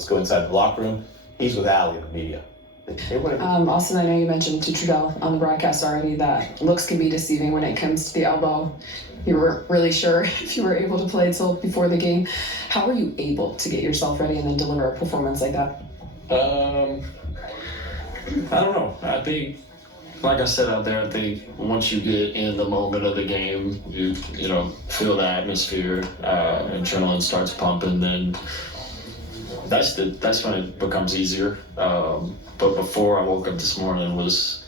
let's go inside the locker room. He's with Allie in the media. Austin, I know you mentioned to Trudell on the broadcast already that looks can be deceiving when it comes to the elbow. You weren't really sure if you were able to play until before the game. How were you able to get yourself ready and then deliver a performance like that? I don't know. I think, like I said out there, I think once you get in the moment of the game, you feel the atmosphere, adrenaline starts pumping, then that's when it becomes easier. But before I woke up this morning, was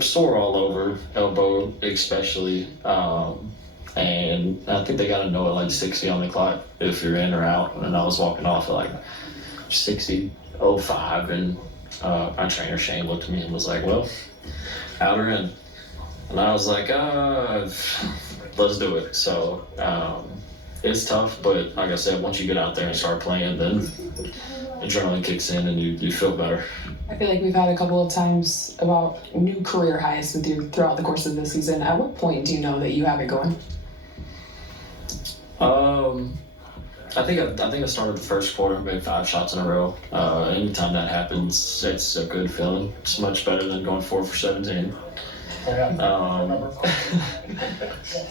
sore all over, elbow especially, and I think they got to know at like 60 on the clock if you're in or out. And I was walking off at like 60:05, and my trainer Shane looked at me and was like, "Well, out or in?" And I was like, "Let's do it." So it's tough, but like I said, once you get out there and start playing, then adrenaline kicks in and you feel better. I feel like we've had a couple of times about new career highs with you throughout the course of the season. At what point do you know that you have it going? I think I started the first quarter, made 5 shots in a row. Anytime that happens, it's a good feeling. It's much better than going 4 for 17. But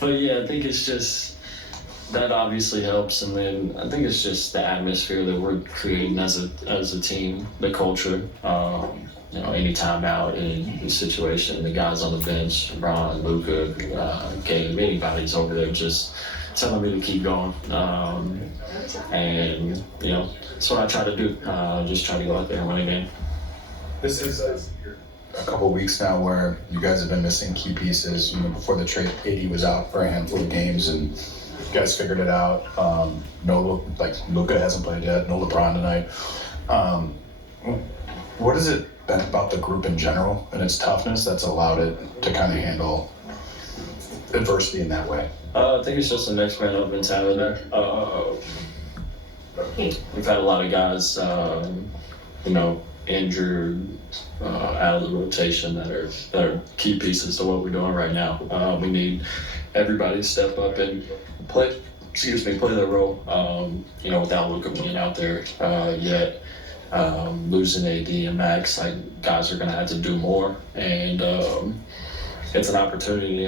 yeah, I think it's just that obviously helps, and then I think it's just the atmosphere that we're creating as a team, the culture. Any time out in the situation, the guys on the bench, Ron, Luca, Gabe, anybody's over there just telling me to keep going. And that's what I try to do. Just try to go out there and win a game. This is a couple weeks now where you guys have been missing key pieces. Before the trade, AD was out for a handful of games, and you guys figured it out. Luka hasn't played yet. No LeBron tonight. What has it been about the group in general and its toughness that's allowed it to kind of handle adversity in that way? I think it's just the next man up mentality. We've had a lot of guys, injured, out of the rotation that are key pieces to what we're doing right now. We need everybody to step up and play their role. Without Luka being out there yet, losing AD and Max, guys are going to have to do more, and it's an opportunity.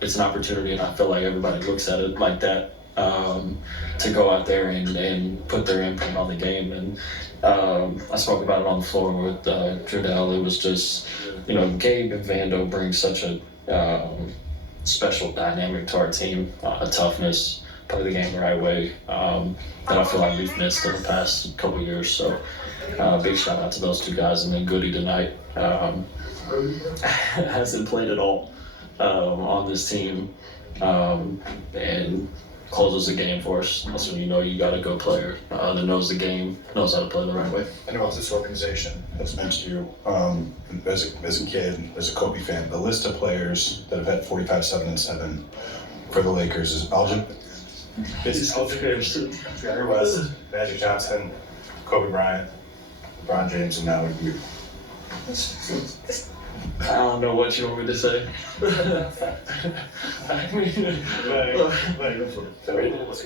It's an opportunity, and I feel like everybody looks at it like that, to go out there and put their imprint on the game. And I spoke about it on the floor with Trudell. It was just, Gabe and Vando bring such a special dynamic to our team, a toughness, play the game the right way, that I feel like we've missed in the past couple years. So big shout out to those two guys. And then Goody tonight hasn't played at all on this team, and closes the game for us. That's when you got a good player that knows the game, knows how to play the right way. I know this organization has meant to you as a kid, as a Kobe fan. The list of players that have had 45, 7, and 7 for the Lakers is Elgin. Jerry West, Magic Johnson, Kobe Bryant, LeBron James, and now you. I don't know what you want me to say.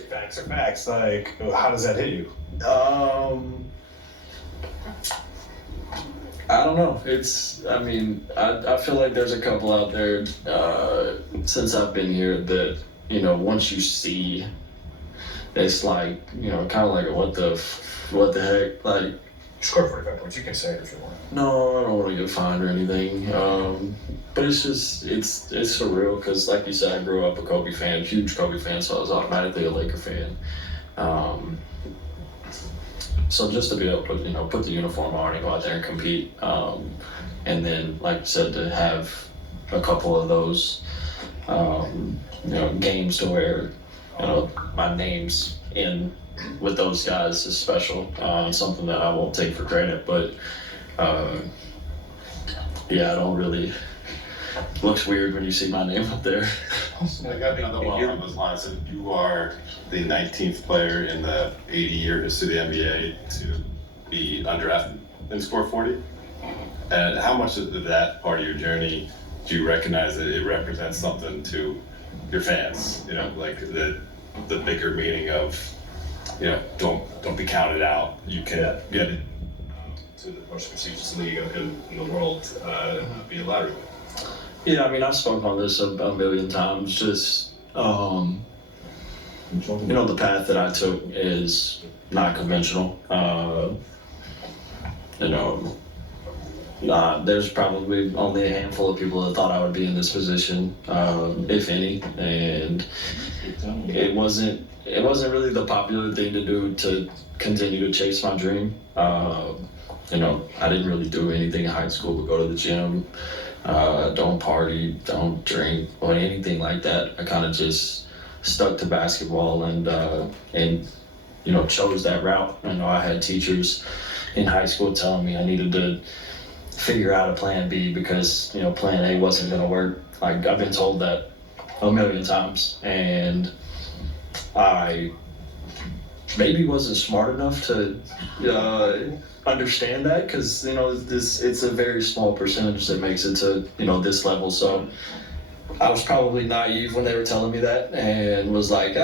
Facts are facts. How does that hit you? I don't know. I feel like there's a couple out there since I've been here that, once you see, it's like, kind of like what the heck, like. You scored 45 points. You can say it if you want. No, I don't want to get fined or anything. But it's just, it's surreal because, like you said, I grew up a Kobe fan, huge Kobe fan, so I was automatically a Laker fan. So just to be able to, put the uniform on and go out there and compete, and then, like I said, to have a couple of those, games to where, my name's in with those guys is special. Something that I won't take for granted, but I don't really. Looks weird when you see my name up there. Along those lines, so you are the 19th player in the 80-year history of the NBA to be undrafted and score 40. And how much of that part of your journey do you recognize that it represents something to your fans? Like the bigger meaning of don't be counted out. You can get it to the most prestigious league in the world, be a lottery winner. Yeah, I mean, I've spoken on this a million times. Just, the path that I took is not conventional. There's probably only a handful of people that thought I would be in this position, if any, and it wasn't really the popular thing to do to continue to chase my dream. I didn't really do anything in high school but go to the gym, don't party, don't drink, or anything like that. I kind of just stuck to basketball and chose that route. I had teachers in high school telling me I needed to figure out a plan B because, plan A wasn't going to work. Like, I've been told that a million times, and I maybe wasn't smart enough to understand that, because it's a very small percentage that makes it to this level. So I was probably naive when they were telling me that, and was like,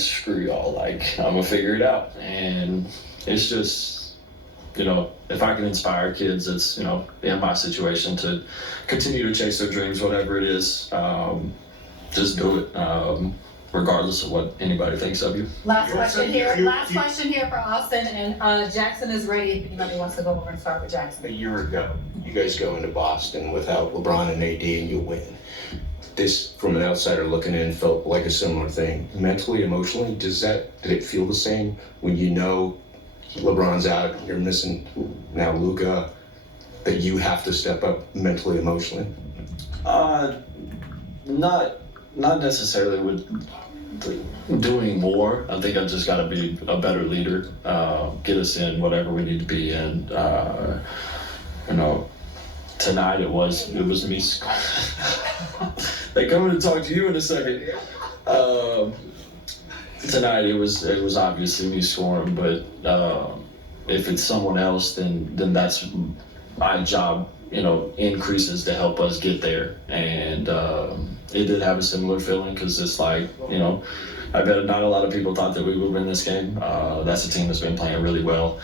screw y'all, like, I'm gonna figure it out. And it's just, if I can inspire kids that's in my situation to continue to chase their dreams, whatever it is, just do it, regardless of what anybody thinks of you. Last question here for Austin, and Jackson is ready if anybody wants to go over and start with Jackson. A year ago, you guys go into Boston without LeBron and AD and you win. This, from an outsider looking in, felt like a similar thing. Mentally, emotionally, did it feel the same when LeBron's out, you're missing now Luka, that you have to step up mentally, emotionally? Not necessarily with doing more. I think I've just got to be a better leader, get us in whatever we need to be in. Tonight it was me. They coming to talk to you in a second. Tonight it was obviously me scoring, but if it's someone else, then that's my job. Increases to help us get there, and it did have a similar feeling because it's like I bet not a lot of people thought that we would win this game. That's a team that's been playing really well.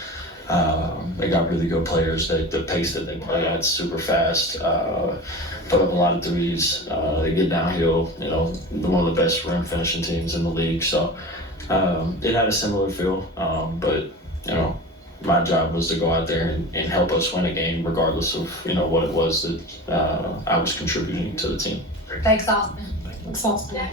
They got really good players. The pace that they play at super fast. Put up a lot of threes. They get downhill. One of the best rim finishing teams in the league. So it had a similar feel. But my job was to go out there and help us win a game, regardless of what it was that I was contributing to the team. Thanks, Austin. Thanks, Austin.